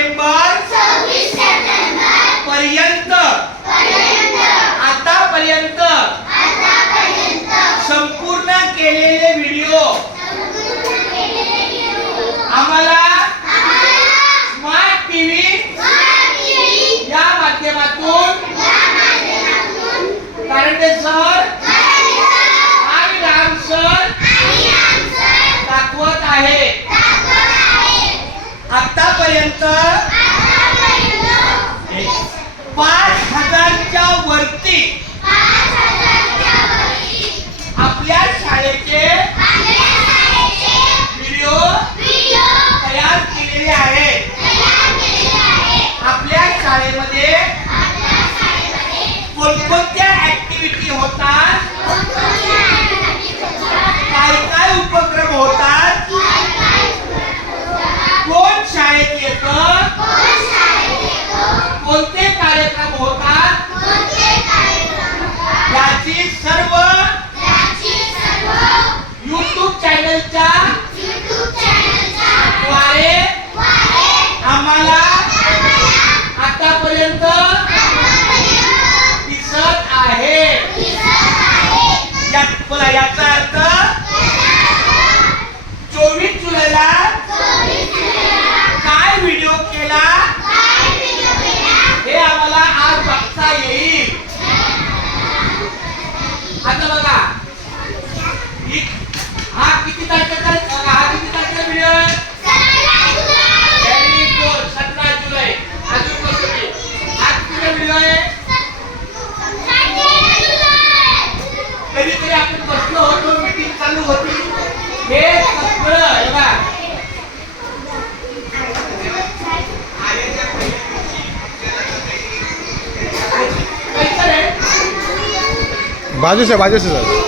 September पर्यंत आतापर्यंत संपूर्ण केलेले व्हिडिओ आम्हाला स्मार्ट टीव्ही या माध्यमातून कारंडे सर आणि राम सर दाखवत आहे. आतापर्यंत 5,000च्या वरती आपल्या शाळेचे व्हिडिओ तयार केलेले आहेत. आपल्या शाळेमध्ये कोणकोणत्या ऍक्टिव्हिटी होतात, काय काय उपक्रम होतात, कोण शाळेत येतं, कोणते कार्यक्रम होतात, याची सर्व YouTube चॅनलच्या द्वारे आम्हाला आतापर्यंत दिसत आहे. याचा अर्थ 24 जुलैला काय व्हिडिओ केला हे आम्हाला आज बघता येईल. आता बघा, हा किती तारखेचा व्हिडिओ आहे? व्हेरी गुड, 17 जुलै. अजून कसं आज किती व्हिडिओ आहे? कधीतरी आपण बसलो होतो, मीटिंग चालू होती, हे सगळं बघा बाजू से सर.